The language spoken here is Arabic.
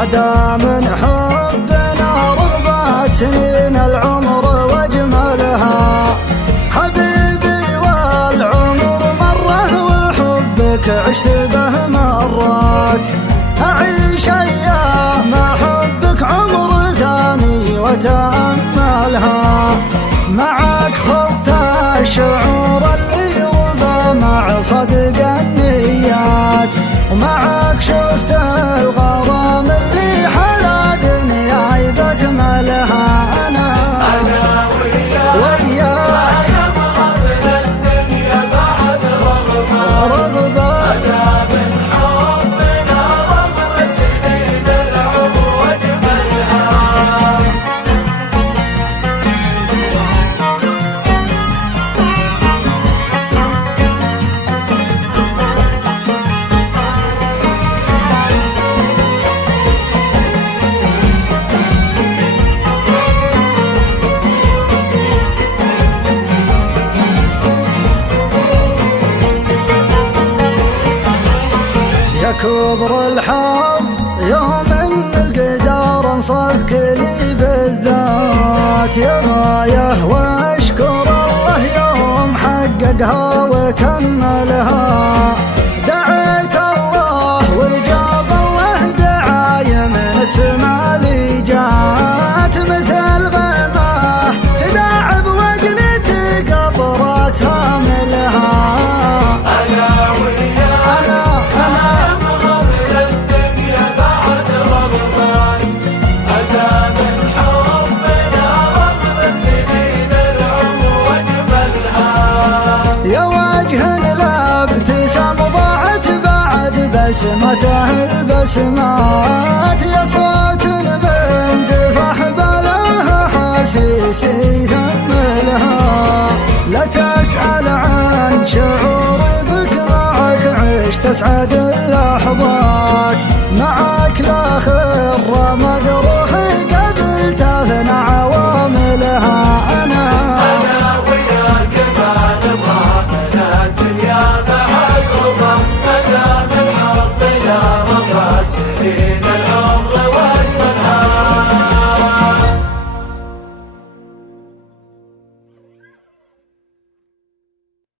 هدا من حبنا رغبات سنين العمر واجملها. حبيبي والعمر مره وحبك عشت به مرات، أعيش أيام حبك عمر ثاني وتأملها. معك خذت الشعور اللي ربى مع صدق النيات، ومعك شفت الغرام اللي حلا دنياي بكملها. أنا وياك مقابل الدنيا بعد رغبات، من حبنا رغبة سنين العمر واجملها. كبر الحظ يوم ان القدر انصفك لي بالذات، يا غايه واشكر الله يوم حققها وكملها. دعيت الله وجاب الله دعايه من السما لي جات، مثل غماه تداعب وجنتي قطرات هاملها. بسمته البسمات، يا صوت من دفح بلاها حسيسي ثملها. لا تسأل عن شعوري بك معك عشت أسعد اللحظات، معك لا خر مقروض